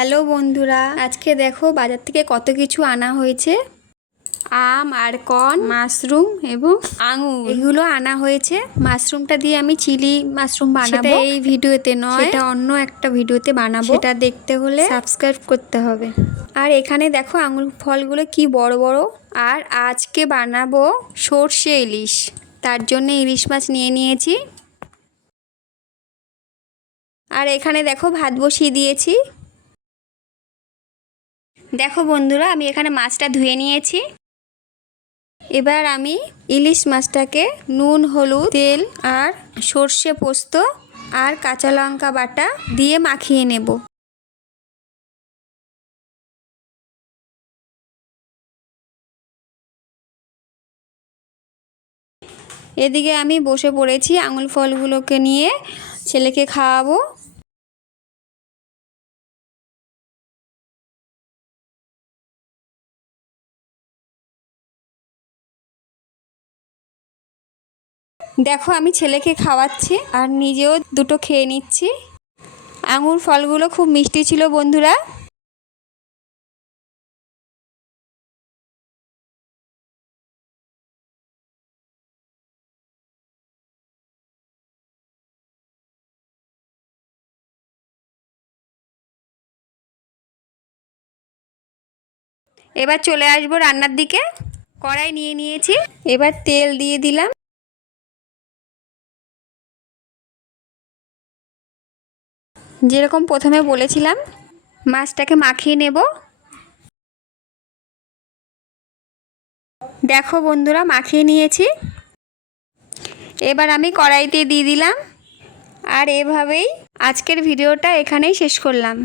Hello বন্ধুরা, আজকে দেখো বাজার থেকে কত কিছু আনা হয়েছে। আম আর মাশরুম এবং আঙুর, এগুলো আনা হয়েছে। মাশরুমটা দিয়ে আমি চিলি মাশরুম বানাবো। এই ভিডিওতে নয়, সেটা অন্য একটা ভিডিওতে বানাবো। সেটা দেখতে হলে সাবস্ক্রাইব করতে হবে। আর এখানে দেখো আঙুর ফলগুলো কি বড় বড়। আর আজকে বানাবো সর্ষে ইলিশ, তার জন্য ইলিশ মাছ নিয়ে নিয়েছি। আর এখানে দেখো ভাত বসিয়ে দিয়েছি। দেখো বন্ধুরা, আমি এখানে মাছটা ধুয়ে নিয়েছি। এবার আমি ইলিশ মাছটাকে নুন, হলুদ, তেল আর সর্ষে পোস্ত আর কাঁচা লঙ্কা বাটা দিয়ে মাখিয়ে নেব। এদিকে আমি বসে পড়েছি আঙুর ফলগুলোকে নিয়ে ছেলেকে খাওয়াবো। দেখো আমি ছেলেকে খাওয়াচ্ছি আর নিজেও দুটো খেয়ে নিচ্ছি। আঙুর ফলগুলো খুব মিষ্টি ছিল বন্ধুরা। এবার চলে আসবো রান্নার দিকে। কড়াই নিয়ে নিয়েছি, এবার তেল দিয়ে দিলাম। যেরকম প্রথমে বলেছিলাম, মাছটাকে মাখিয়ে নেব। দেখো বন্ধুরা, মাখিয়ে নিয়েছি। এবার আমি কড়াইতে দিয়ে দিলাম। আর এভাবেই আজকের ভিডিওটা এখানেই শেষ করলাম।